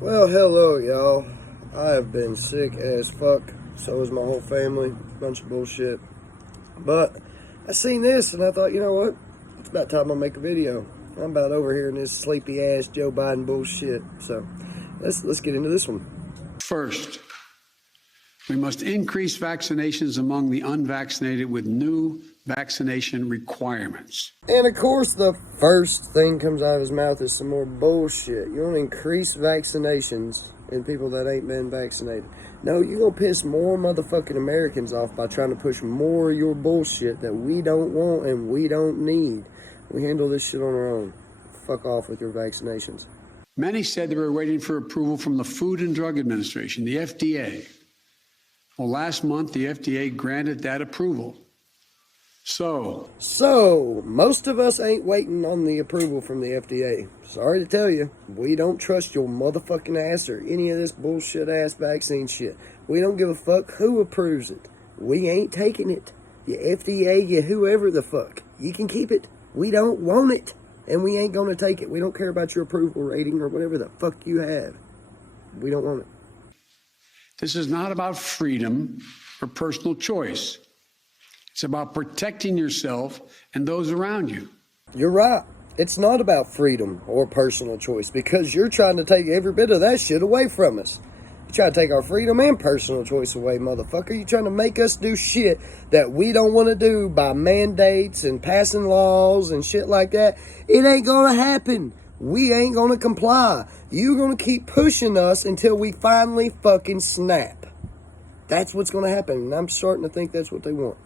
Well, hello, y'all. I have been sick as fuck. So is my whole family. Bunch of bullshit. But I seen this and I thought, you know what? It's about time I make a video. I'm about over here in this sleepy ass Joe Biden bullshit. So let's get into this one. First, we must increase vaccinations among the unvaccinated with new vaccination requirements. And of course, the first thing comes out of his mouth is some more bullshit. You want to increase vaccinations in people that ain't been vaccinated. No, you're going to piss more motherfucking Americans off by trying to push more of your bullshit that we don't want and we don't need. We handle this shit on our own. Fuck off with your vaccinations. Many said they were waiting for approval from the Food and Drug Administration, the FDA. Well, last month, the FDA granted that approval. So, most of us ain't waiting on the approval from the FDA. Sorry to tell you, we don't trust your motherfucking ass or any of this bullshit ass vaccine shit. We don't give a fuck who approves it. We ain't taking it. You FDA, you whoever the fuck. You can keep it. We don't want it. And we ain't gonna take it. We don't care about your approval rating or whatever the fuck you have. We don't want it. This is not about freedom or personal choice. It's about protecting yourself and those around you. You're right. It's not about freedom or personal choice because you're trying to take every bit of that shit away from us. You try to take our freedom and personal choice away, motherfucker. You trying to make us do shit that we don't want to do by mandates and passing laws and shit like that. It ain't gonna happen. We ain't gonna comply. You're gonna keep pushing us until we finally fucking snap. That's what's gonna happen, and I'm starting to think that's what they want.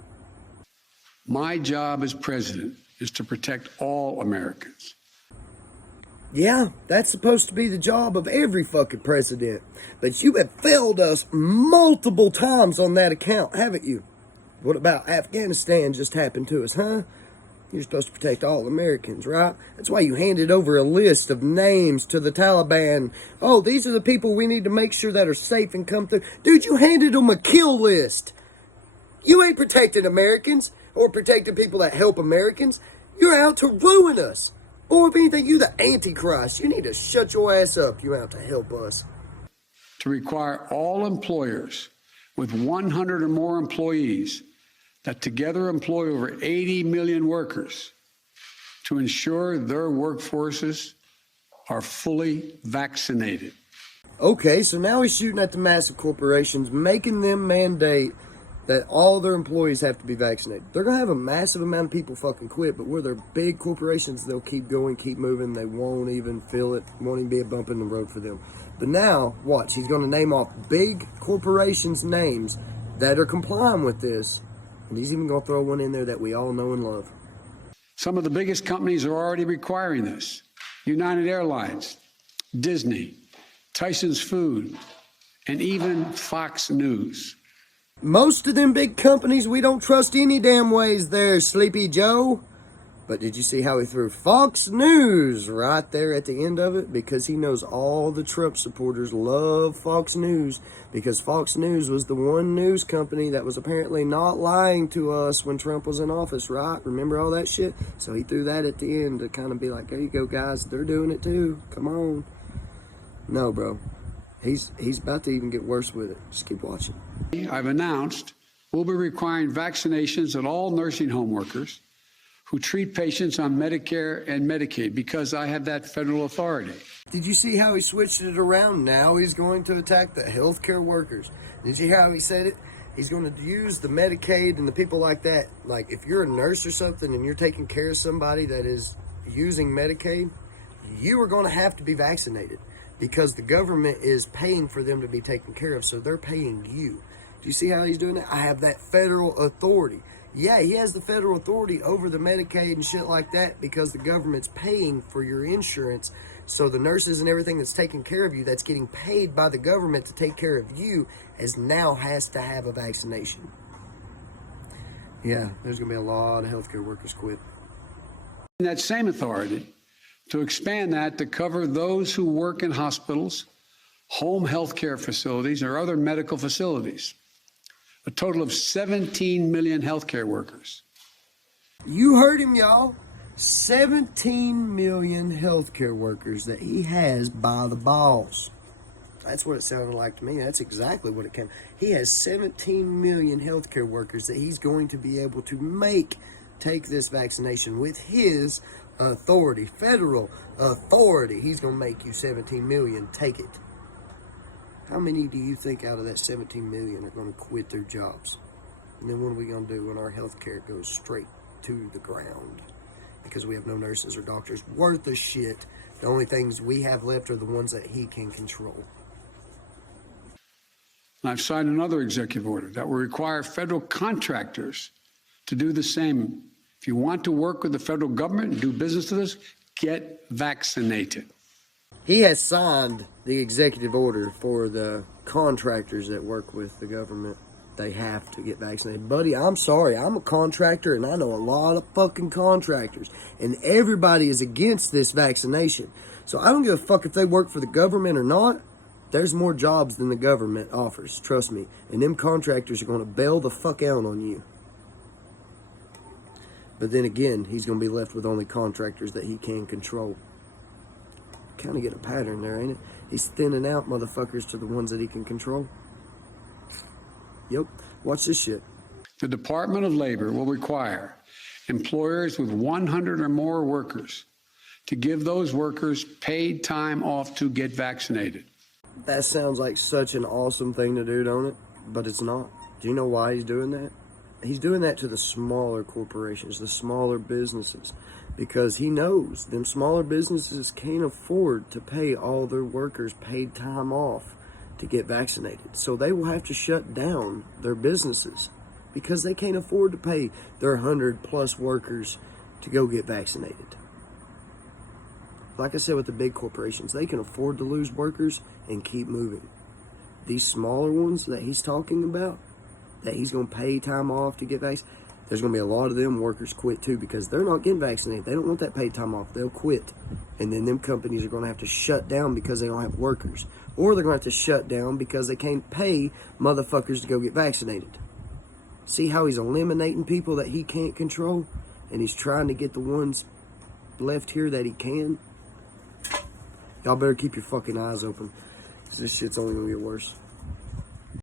My job as president is to protect all Americans. Yeah, that's supposed to be the job of every fucking president. But you have failed us multiple times on that account, haven't you? What about Afghanistan just happened to us, huh? You're supposed to protect all Americans, right? That's why you handed over a list of names to the Taliban. Oh, these are the people we need to make sure that are safe and come through. Dude, you handed them a kill list. You ain't protecting Americans or protecting people that help Americans. You're out to ruin us. Or if anything, you the Antichrist. You need to shut your ass up. You're out to help us. To require all employers with 100 or more employees that together employ over 80 million workers to ensure their workforces are fully vaccinated. Okay, so now he's shooting at the massive corporations, making them mandate that all their employees have to be vaccinated. They're going to have a massive amount of people fucking quit, but where they're big corporations, they'll keep going, keep moving. They won't even feel it. Won't even be a bump in the road for them. But now, watch, he's going to name off big corporations' names that are complying with this. And he's even going to throw one in there that we all know and love. Some of the biggest companies are already requiring this. United Airlines, Disney, Tyson's Food, and even Fox News. Most of them big companies we don't trust any damn ways there, Sleepy Joe. But did you see how he threw Fox News right there at the end of it? Because he knows all the Trump supporters love Fox News. Because Fox News was the one news company that was apparently not lying to us when Trump was in office, right? Remember all that shit? So he threw that at the end to kind of be like, there you go, guys. They're doing it too. Come on. No, bro. He's about to even get worse with it. Just keep watching. I've announced we'll be requiring vaccinations of all nursing home workers who treat patients on Medicare and Medicaid because I have that federal authority. Did you see how he switched it around? Now he's going to attack the healthcare workers. Did you hear how he said it? He's going to use the Medicaid and the people like that. Like if you're a nurse or something and you're taking care of somebody that is using Medicaid, you are going to have to be vaccinated because the government is paying for them to be taken care of. So they're paying you. Do you see how he's doing that? I have that federal authority. Yeah, he has the federal authority over the Medicaid and shit like that because the government's paying for your insurance. So the nurses and everything that's taking care of you, that's getting paid by the government to take care of you, has to have a vaccination. Yeah, there's going to be a lot of healthcare workers quit. That same authority to expand that to cover those who work in hospitals, home health care facilities, or other medical facilities. A total of 17 million healthcare workers. You heard him, y'all. 17 million healthcare workers that he has by the balls. That's what it sounded like to me. That's exactly what it came. He has 17 million healthcare workers that he's going to be able to take this vaccination with his authority, federal authority. He's going to make you 17 million take it. How many do you think out of that 17 million are going to quit their jobs? And then what are we going to do when our healthcare goes straight to the ground? Because we have no nurses or doctors worth a shit. The only things we have left are the ones that he can control. I've signed another executive order that will require federal contractors to do the same. If you want to work with the federal government and do business with us, get vaccinated. He has signed the executive order for the contractors that work with the government. They have to get vaccinated. Buddy, I'm sorry. I'm a contractor, and I know a lot of fucking contractors. And everybody is against this vaccination. So I don't give a fuck if they work for the government or not. There's more jobs than the government offers. Trust me. And them contractors are going to bail the fuck out on you. But then again, he's going to be left with only contractors that he can control. Kind of get a pattern there, ain't it? He's thinning out motherfuckers to the ones that he can control. Yep. Watch this shit. The Department of Labor will require employers with 100 or more workers to give those workers paid time off to get vaccinated. That sounds like such an awesome thing to do, don't it? But it's not. Do you know why he's doing that? He's doing that to the smaller corporations, the smaller businesses, because he knows them smaller businesses can't afford to pay all their workers paid time off to get vaccinated. So they will have to shut down their businesses because they can't afford to pay their 100+ workers to go get vaccinated. Like I said with the big corporations, they can afford to lose workers and keep moving. These smaller ones that he's talking about, that he's going to pay time off to get vaccinated, there's going to be a lot of them workers quit too because they're not getting vaccinated. They don't want that paid time off. They'll quit. And then them companies are going to have to shut down because they don't have workers. Or they're going to have to shut down because they can't pay motherfuckers to go get vaccinated. See how he's eliminating people that he can't control? And he's trying to get the ones left here that he can? Y'all better keep your fucking eyes open because this shit's only going to get worse.